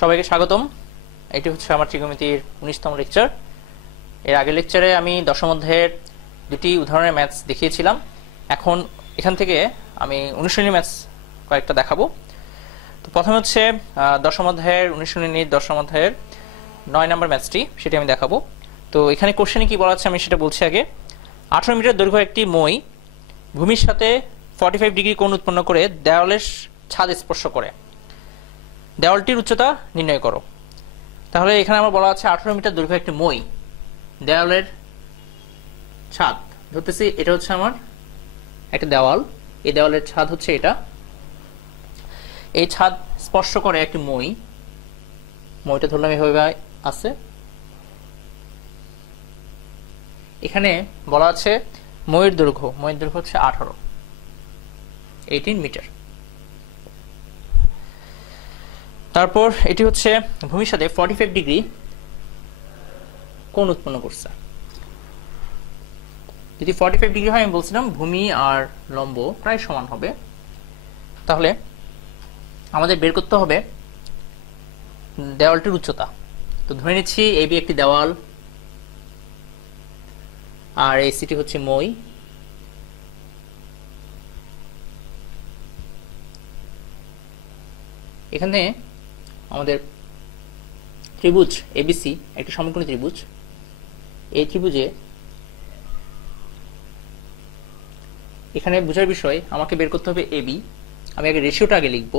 সবাইকে স্বাগতম। এটি হচ্ছে আমার ত্রিকোণমিতির উনিশতম লেকচার এর আগের লেকচারে আমি দশম অধ্যায়ের দুটি উদাহরণের ম্যাথস দেখিয়েছিলাম। এখন এখান থেকে আমি অনুশীলনী ম্যাথস কয়েকটা দেখাবো। তো প্রথমে হচ্ছে দশম অধ্যায়ের অনুশীলনীর দশম অধ্যায়ের নয় নম্বর ম্যাথসটি সেটি আমি দেখাবো। তো এখানে কোশ্চেনে কি বলা আছে আমি সেটা বলছি আগে। আঠারো মিটার দৈর্ঘ্য একটি মই, ভূমির সাথে ফর্টি ফাইভ ডিগ্রি কোণ উৎপন্ন করে দেওয়ালের ছাদ স্পর্শ করে। দেওয়ালটির উচ্চতা নির্ণয় করো। তাহলে এখানে আমার বলা আছে আঠারো মিটার দৈর্ঘ্য একটি মই। দেওয়ালের ছাদ। ধরতেছি এটা হচ্ছে আমার একটা দেওয়াল। এই দেওয়ালের ছাদ হচ্ছে এটা। এই ছাদ স্পর্শ করে একটি মই। মইটা ধরলাম এভাবে আছে। এখানে বলা আছে ময়ের দৈর্ঘ্য। ময়ের দৈর্ঘ্য হচ্ছে আঠারো। Eighteen metre. তারপর এটি হচ্ছে ভূমির সাথে ফর্টি ফাইভ ডিগ্রি কোণ উৎপন্ন করছে। যদি ফর্টি ফাইভ ডিগ্রি হয়, আমি বলছিলাম ভূমি আর লম্ব প্রায় সমান হবে। তাহলে আমাদের বের করতে হবে দেওয়ালটির উচ্চতা। তো ধরে নিচ্ছি এ বি একটি দেওয়াল, আর এই সিটি হচ্ছে মই। এখানে আমাদের ত্রিভুজ এবিসি একটি সমকোণী ত্রিভুজ। এই ত্রিভুজে এখানে বোঝার বিষয়, আমাকে বের করতে হবে এবি আমি আগে রেশিওটা আগে লিখব।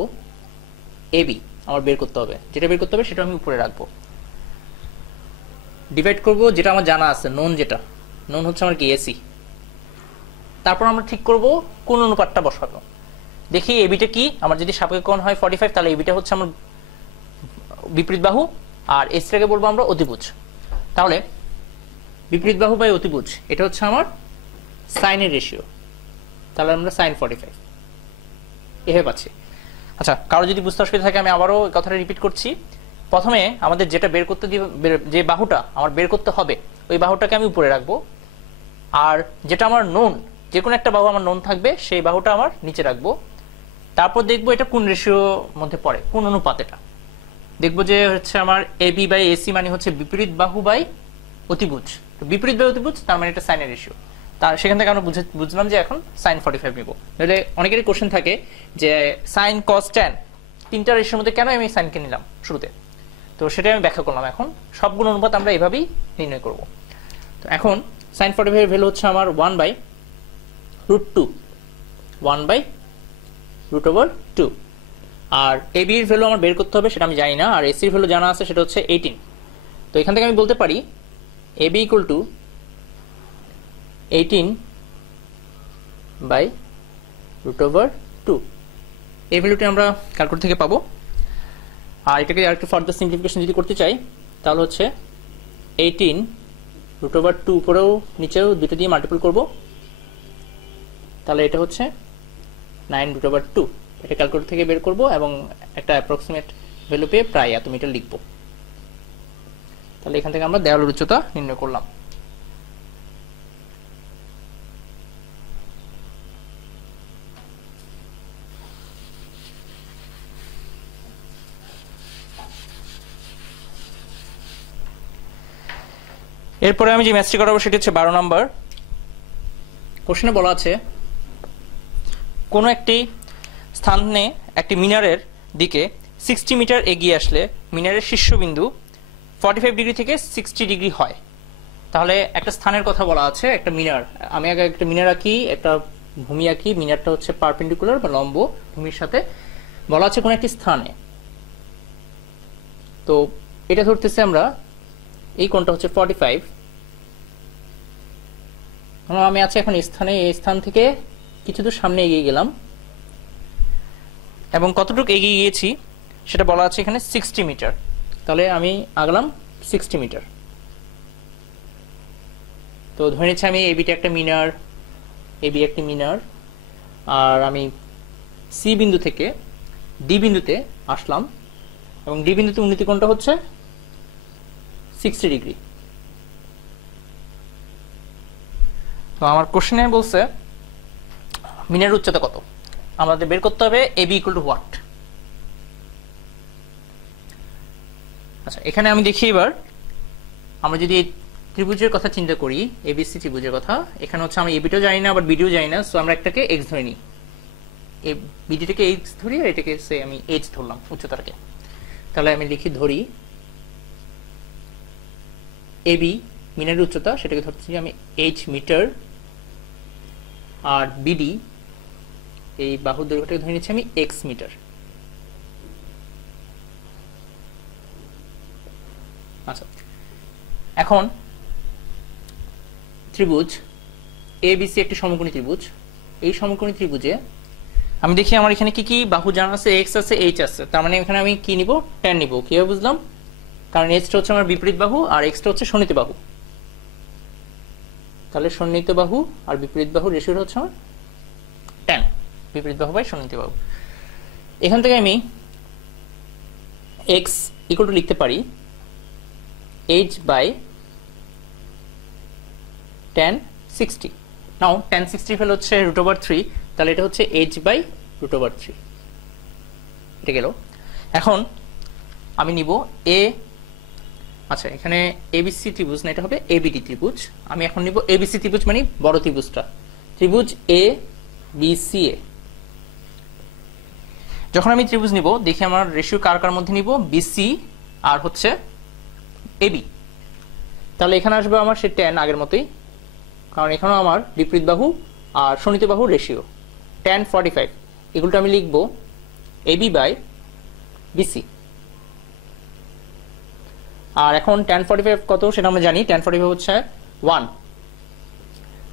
এবি আমার বের করতে হবে। যেটা বের করতে হবে, সেটা আমি উপরে রাখব। ডিভাইড করব, যেটা আমার জানা আছে নোন যেটা। নোন হচ্ছে আমার কি এসি তারপর আমরা ঠিক করব কোন অনুপাতটা বসাবো দেখি এবিটা কি? আমার যদি সাপেক্ষ কোণ হয় ফর্টি ফাইভ তাহলে এবিটা হচ্ছে আমার বিপরীত বাহু আর এসিটাকে বলব আমরা অতিভুজ। তাহলে বিপরীত বাহু বাই অতিভুজ, এটা হচ্ছে আমার সাইনের রেশিও তাহলে আমরা সাইন ফর্টি ফাইভ এভাবে পাচ্ছি। আচ্ছা কারও যদি বুঝতে অসুবিধা থাকে, আমি আবারও কথাটা রিপিট করছি। প্রথমে আমাদের যেটা বের করতে যে বাহুটা আমার বের করতে হবে, ওই বাহুটাকে আমি উপরে রাখব। আর যেটা আমার নোন যে কোনো একটা বাহু আমার নোন থাকবে, সেই বাহুটা আমার নিচে রাখব। তারপর দেখব এটা কোন রেশিও মধ্যে পড়ে, কোন অনুপাত এটা। দেখব যে হচ্ছে আমার এবি বাই এসি মানে হচ্ছে বিপরীত বাহু বাই অতিভুজ। তো বিপরীত বাই অতিভুজ, তার মানে এটা সাইনের রেশিও তার সেখান থেকে আমরা বুঝে- বুঝলাম যে এখন সাইন ফর্টি ফাইভ নিবো। নাহলে অনেকেরই কোশ্চেন থাকে যে সাইন কস ট্যান তিনটা রেশিওর মধ্যে কেন আমি সাইনকে নিলাম শুরুতে? তো সেটাই আমি ব্যাখ্যা করলাম এখন। সবগুলো অনুপাত আমরা এভাবেই নির্ণয় করব। তো এখন সাইন ফর্টি ফাইভ ভ্যালু হচ্ছে আমার one by root two one by root over two R A বির ভ্যালু আমার বের করতে হবে, সেটা আমি জানি না। আর এসির ভ্যালু জানা আছে, সেটা হচ্ছে এইটিন তো এখান থেকে আমি বলতে পারি A B equal to eighteen by root over two এই ভ্যালুটি আমরা ক্যালকুলেটর থেকে পাবো। আর এটাকে আরেকটু ফার্দার সিম্পলিফিকেশন যদি করতে চাই, তাহলে হচ্ছে এইটিন রুট ওভার টু উপরেও, নিচেও দুটো দিয়ে মাল্টিপল করব। তাহলে এটা হচ্ছে নাইন রুট ওভার টু এটা ক্যালকুলেটর থেকে বের করব এবং একটা অ্যাপ্রক্সিমেট ভ্যালু পেয়ে প্রায় এত মিটার লিখব। তাহলে এখান থেকে আমরা দেওয়ালের উচ্চতা নির্ণয় করলাম। এরপরে আমি যে ম্যাচটি করাবো সেটি হচ্ছে বারো নম্বর কোশ্চেনে বলা আছে, কোনো একটি স্থানে একটি মিনারের দিকে সিক্সটি মিটার এগিয়ে আসলে মিনারের শীর্ষবিন্দু ফর্টি ফাইভ ডিগ্রি থেকে সিক্সটি ডিগ্রি হয়। তাহলে একটা স্থানের কথা বলা আছে, একটা মিনার। আমি আগে একটা মিনার আঁকি, একটা ভূমি আঁকি। মিনারটা হচ্ছে পারপেন্ডিকুলার বা লম্ব ভূমির সাথে। বলা আছে কোনো একটি স্থানে। তো এটা ধরতেছে আমরা, এই কোণটা হচ্ছে ফর্টি ফাইভ আমি আছি এখন স্থানে, এই স্থান থেকে কিছু দূর সামনে এগিয়ে গেলাম। এবং কতটুকু এগিয়ে গিয়েছি, সেটা বলা আছে এখানে সিক্সটি মিটার তাহলে আমি আগলাম সিক্সটি মিটার তো ধরে নিচ্ছি আমি এবিটা একটা মিনার এবি একটি মিনার আর আমি সি বিন্দু থেকে ডি বিন্দুতে আসলাম, এবং ডি বিন্দুতে উন্নতি কোণটা হচ্ছে? সিক্সটি ডিগ্রি তো আমার কোশ্চেনে বলছে মিনার উচ্চতা কত? আমাদের বের করতে হবে A B equal to what আচ্ছা এখানে আমি দেখি এবার, আমরা যদি ত্রিভুজের কথা চিন্তা করি এবিসি ত্রিভুজের কথা, এখানে হচ্ছে আমি এবিটাও জানি না, আবার বিডিও জানি না সো আমরা একটাকে এক্স ধরে নিই। এ বিডিটাকে এইচ ধরি আর এটাকে সে আমি এইচ ধরলাম উচ্চতাটাকে। তাহলে আমি লিখি ধরি এবি মিনের উচ্চতা, সেটাকে ধরছি আমি এইচ মিটার, আর বিডি এই বাহু দৈর্ঘ্যটাকে ধরে নিচ্ছি আমি এক্স মিটার। আচ্ছা। এখন ত্রিভুজ এ বিসি একটি সমকোণী ত্রিভুজ। এই সমকোণী ত্রিভুজে আমি দেখি আমার এখানে কি কি বাহু জানা আছে এক্স আছে এইচ আছে। তার মানে এখানে আমি কি নিব? ট্যান নিব। কীভাবে বুঝলাম? কারণ এইচটা হচ্ছে আমার বিপরীত বাহু আর এক্সটা হচ্ছে সন্নিহিত বাহু। তাহলে সন্নিহিত বাহু আর বিপরীত বাহু রেশিও হচ্ছে আমার বিপরীত বাহু বাই সন্নিহিত বাহু। এখান থেকে আমি এক্স ইকুয়াল টু লিখতে পারি H by tan sixty now tan sixty fail হচ্ছে রুট ওভার থ্রি তাহলে এটা হচ্ছে H by root over three এটা গেল। এখন আমি নিব এ আচ্ছা এখানে এবিসি ত্রিভুজ না, এটা হবে এবিডি ত্রিভুজ। আমি এখন নিব এবিসি ত্রিভুজ মানে বড় ত্রিভুজটা। ত্রিভুজ এ বি সি এ যখন আমি ত্রিভুজ নিব, দেখি আমার রেশিও কার কার মধ্যে নিব? বিসি আর হচ্ছে এবি তাহলে এখানে আসবে আমার সে টেন আগের মতোই, কারণ এখানেও আমার বিপরীত বাহু আর সনিত বাহু রেশিও। টেন ফর্টি ফাইভ এগুলোটা আমি লিখব এবি বাই বিসি আর এখন টেন ফর্টি ফাইভ কত? সেটা আমরা জানি টেন ফর্টি ফাইভ হচ্ছে ওয়ান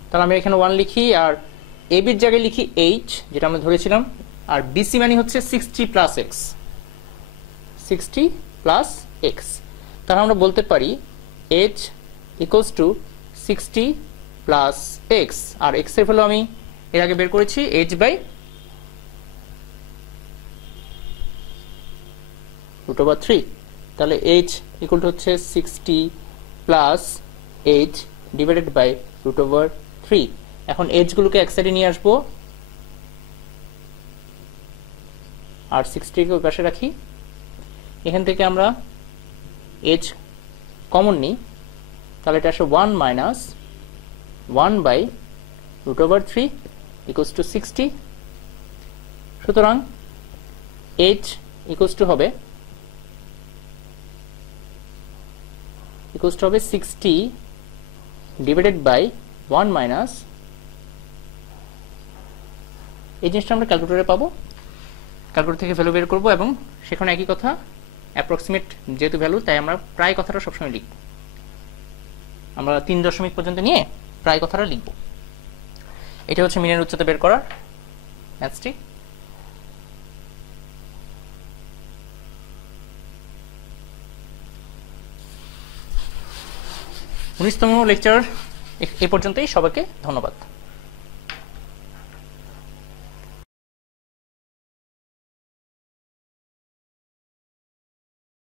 তাহলে আমি এখানে ওয়ান লিখি, আর এবির জায়গায় লিখি এইচ যেটা আমরা ধরেছিলাম আর বিসি মানে হচ্ছে sixty plus x sixty plus x তাহলে আমরা বলতে পারি H equals to sixty plus x আর এক্সের ভ্যালু আমি এর আগে বের করেছি H by root over three তাহলে এইচ ইকুয়াল টু হচ্ছে sixty plus H divided by root over three এখন এইচগুলোকে এক সাইডে নিয়ে আসব। আর সিক্সটিকে ওই পাশে রাখি। এখান থেকে আমরা এইচ কমন নিই। তাহলে এটা আসে one minus one by root over three equals to sixty সুতরাং এইচ ইকুয়ালস টু হবে ইকুয়ালস টু হবে sixty divided by one minus এই জিনিসটা আমরা ক্যালকুলেটরে পাবো। ক্যালকুলেটর থেকে ভ্যালু বের করব এবং সেখানে একই কথা অ্যাপ্রক্সিমেট যেহেতু ভ্যালু তাই আমরা প্রায় কথাটা সবসময় লিখব। আমরা তিন দশমিক পর্যন্ত নিয়ে প্রায় কথাটা লিখব। এটা হচ্ছে মিনের উচ্চতা বের করার ম্যাথসটি উনিশতম লেকচার এ পর্যন্তই সবাইকে ধন্যবাদ।